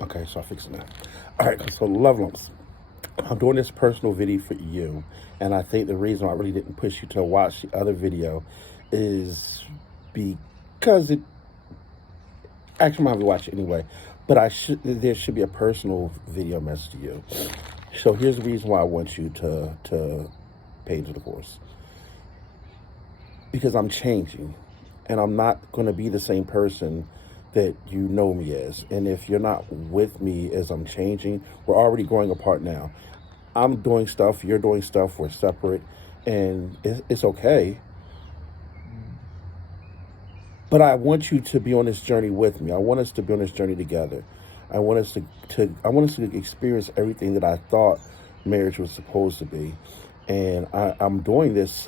Okay, so I'm fixing that. All right, so love lumps. I'm doing this personal video for you, and I think the reason I really didn't push you to watch the other video is because it actually might be watch it anyway. But there should be a personal video message to you. So here's the reason why I want you to pay into the course. Because I'm changing, and I'm not going to be the same person that you know me as. And if you're not with me as I'm changing, we're already growing apart now. I'm doing stuff, you're doing stuff, we're separate, and it's okay. But I want you to be on this journey with me. I want us to be on this journey together. I want us to experience everything that I thought marriage was supposed to be. And I'm doing this.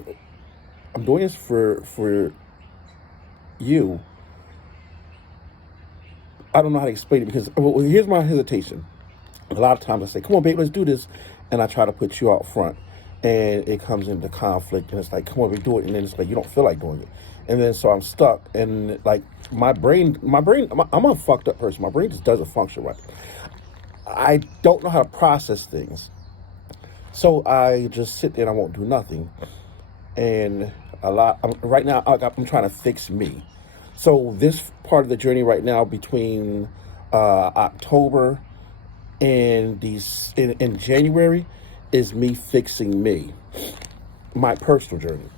I'm doing this for you. I don't know how to explain it because here's my hesitation. A lot of times I say, "Come on, babe, let's do this," and I try to put you out front, and it comes into conflict, and it's like, "Come on, we do it," and then it's like you don't feel like doing it, and then so I'm stuck, and like my brain, I'm a fucked up person. My brain just doesn't function right. I don't know how to process things, so I just sit there and I won't do nothing, and right now I'm trying to fix me. So this part of the journey right now between October and in January is me fixing me, my personal journey.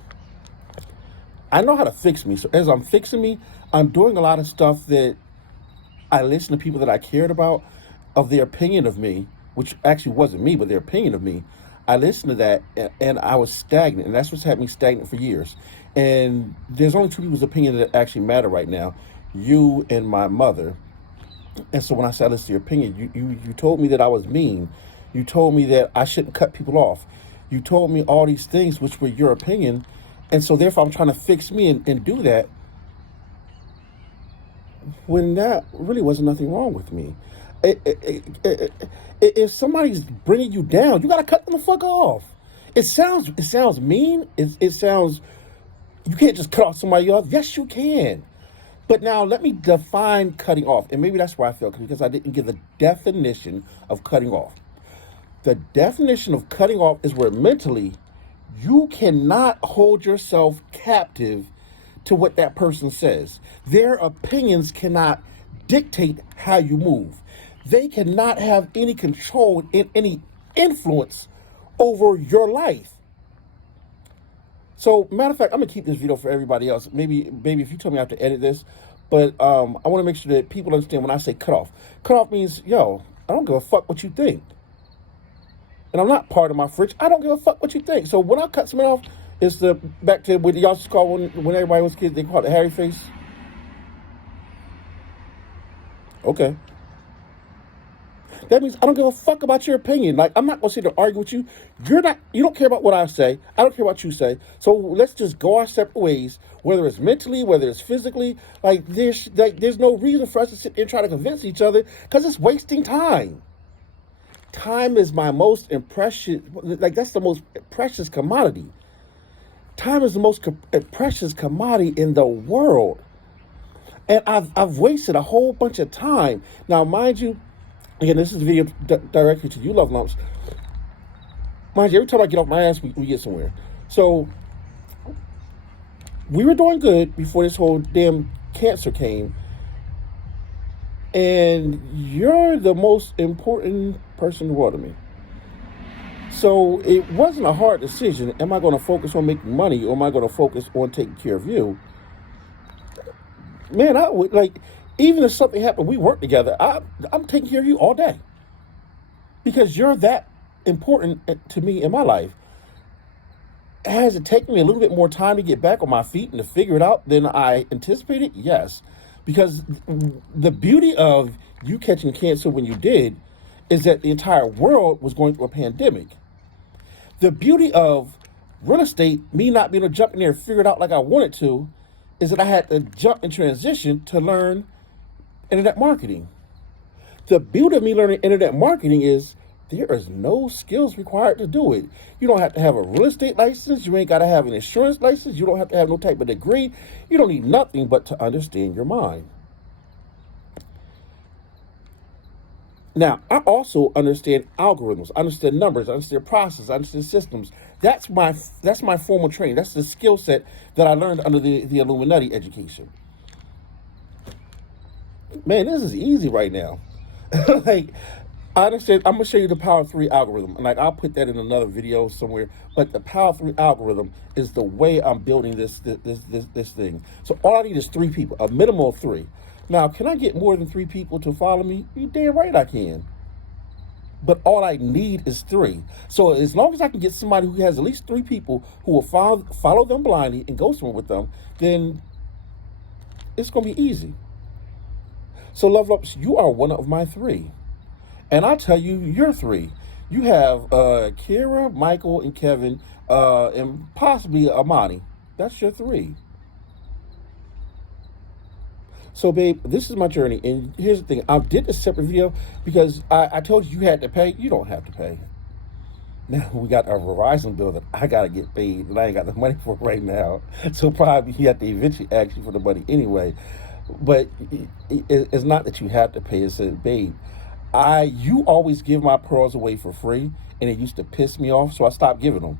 I know how to fix me. So as I'm fixing me, I'm doing a lot of stuff that I listen to people that I cared about, of their opinion of me, which actually wasn't me, but their opinion of me. I listened to that and I was stagnant, and that's what's had me stagnant for years. And there's only two people's opinion that actually matter right now, you and my mother. And so when I said I listened to your opinion, you told me that I was mean. You told me that I shouldn't cut people off. You told me all these things which were your opinion. And so therefore I'm trying to fix me and do that when that really wasn't nothing wrong with me. If somebody's bringing you down, you got to cut them the fuck off. It sounds mean. It sounds, you can't just cut off somebody off. Yes, you can. But now let me define cutting off. And maybe that's where I feel, because I didn't give the definition of cutting off. The definition of cutting off is where mentally you cannot hold yourself captive to what that person says. Their opinions cannot dictate how you move. They cannot have any control and any influence over your life. So, matter of fact, I'm gonna keep this video for everybody else. Maybe if you tell me I have to edit this, but I want to make sure that people understand when I say cut off. Cut off means, yo, I don't give a fuck what you think, and I'm not part of my fridge. I don't give a fuck what you think. So when I cut something off, it's the back to what y'all used to call when everybody was kids, they called it Harry face. Okay. That means I don't give a fuck about your opinion. Like, I'm not going to sit there and argue with you. You don't care about what I say. I don't care what you say. So let's just go our separate ways, whether it's mentally, whether it's physically. There's no reason for us to sit there and try to convince each other, because it's wasting time. Time is my most precious, that's the most precious commodity. Time is the most precious commodity in the world. And I've wasted a whole bunch of time. Now, mind you, again, this is a video directly to you, love lumps. Mind you, every time I get off my ass, we get somewhere. So we were doing good before this whole damn cancer came. And you're the most important person in the world to me. So it wasn't a hard decision. Am I going to focus on making money, or am I going to focus on taking care of you? Man, I would even if something happened, we work together, I'm taking care of you all day, because you're that important to me in my life. Has it taken me a little bit more time to get back on my feet and to figure it out than I anticipated? Yes, because the beauty of you catching cancer when you did is that the entire world was going through a pandemic. The beauty of real estate, me not being able to jump in there and figure it out like I wanted to, is that I had to jump in transition to learn internet marketing. The beauty of me learning internet marketing is there is no skills required to do it. You don't have to have a real estate license. You ain't got to have an insurance license. You don't have to have no type of degree. You don't need nothing but to understand your mind. Now, I also understand algorithms, I understand numbers, I understand process, I understand systems. That's my formal training. That's the skill set that I learned under the Illuminati education. Man, this is easy right now. Like, I understand. I'm gonna show you the Power Three algorithm, and like I'll put that in another video somewhere. But the Power Three algorithm is the way I'm building this thing. So all I need is three people, a minimum of three. Now, can I get more than three people to follow me? You damn right I can. But all I need is three. So as long as I can get somebody who has at least three people who will follow them blindly and go somewhere with them, then it's gonna be easy. So Love Lumps, you are one of my three. And I'll tell you, you're three. You have Kira, Michael, and Kevin, and possibly Amani. That's your three. So, babe, this is my journey. And here's the thing. I did a separate video because I told you had to pay. You don't have to pay. Now, we got a Verizon bill that I got to get paid, and I ain't got the money for it right now. So probably you have to eventually ask you for the money anyway. But it's not that you have to pay. It's that, babe, you always give my pearls away for free, and it used to piss me off, so I stopped giving them.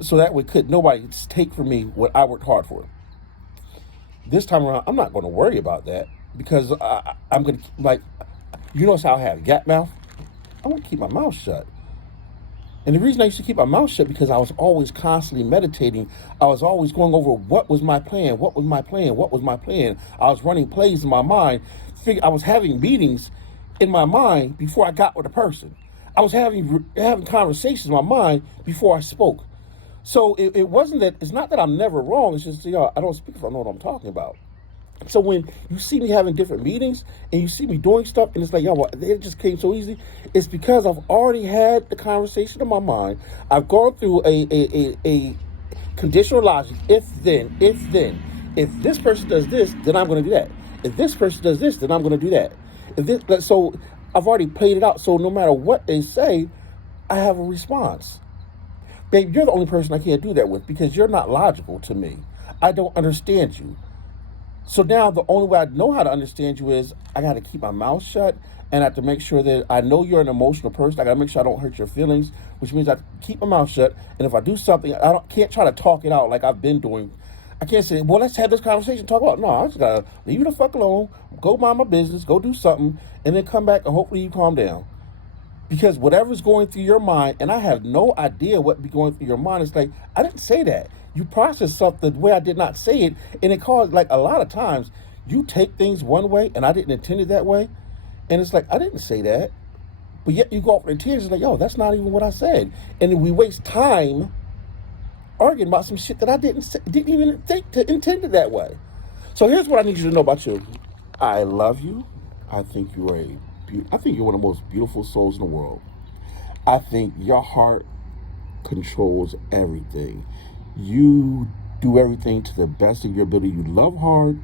So that way could nobody take from me what I worked hard for. This time around, I'm not going to worry about that because I'm going to, like, you notice how I have gap mouth? I want to keep my mouth shut. And the reason I used to keep my mouth shut because I was always constantly meditating. I was always going over what was my plan, what was my plan, what was my plan. I was running plays in my mind. I was having meetings in my mind before I got with a person. I was having conversations in my mind before I spoke. So it wasn't that, it's not that I'm never wrong. It's just, I don't speak if I know what I'm talking about. So when you see me having different meetings and you see me doing stuff and it's like, well, it just came so easy. It's because I've already had the conversation in my mind. I've gone through a conditional logic. If then. If this person does this, then I'm going to do that. If this person does this, then I'm going to do that. So I've already played it out. So no matter what they say, I have a response. Babe, you're the only person I can't do that with because you're not logical to me. I don't understand you. So now the only way I know how to understand you is I got to keep my mouth shut and I have to make sure that I know you're an emotional person. I got to make sure I don't hurt your feelings, which means I keep my mouth shut. And if I do something, can't try to talk it out like I've been doing. I can't say, well, let's have this conversation, talk about it. No, I just got to leave you the fuck alone, go mind my business, go do something, and then come back and hopefully you calm down. Because whatever's going through your mind, and I have no idea what be going through your mind, it's like, I didn't say that. You process something the way I did not say it, and it caused, like, a lot of times, you take things one way, and I didn't intend it that way, and it's like, I didn't say that, but yet you go off in tears, it's like, yo, that's not even what I said, and then we waste time arguing about some shit that I didn't even think to intend it that way. So here's what I need you to know about you. I love you. I think you're one of the most beautiful souls in the world. I think your heart controls everything. You do everything to the best of your ability. You love hard.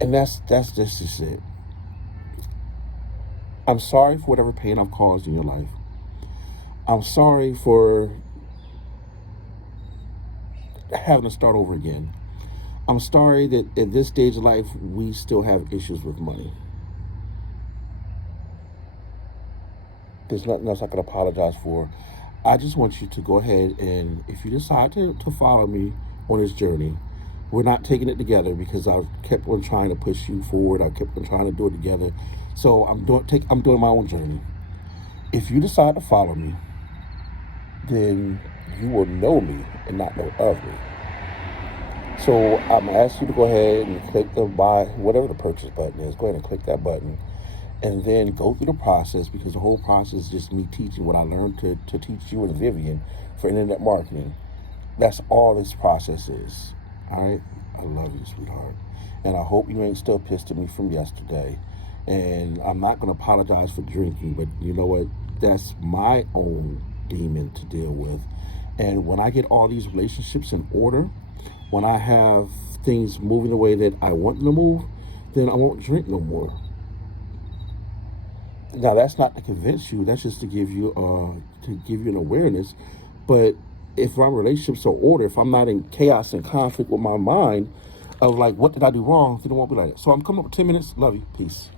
And that's just it. I'm sorry for whatever pain I've caused in your life. I'm sorry for having to start over again. I'm sorry that at this stage of life, we still have issues with money. There's nothing else I can apologize for. I just want you to go ahead and if you decide to follow me on this journey, we're not taking it together because I've kept on trying to push you forward. I kept on trying to do it together. So I'm doing my own journey. If you decide to follow me, then you will know me and not know of me. So I'm going to ask you to go ahead and click the buy, whatever the purchase button is. Go ahead and click that button and then go through the process because the whole process is just me teaching what I learned to teach you and Vivian for internet marketing. That's all this process is. All right? I love you, sweetheart. And I hope you ain't still pissed at me from yesterday. And I'm not going to apologize for drinking, but you know what? That's my own demon to deal with. And when I get all these relationships in order, when I have things moving the way that I want them to move, then I won't drink no more. Now, that's not to convince you. That's just to give you an awareness. But if my relationships are ordered, if I'm not in chaos and conflict with my mind of like, what did I do wrong, then it won't be like that. So I'm coming up with 10 minutes. Love you. Peace.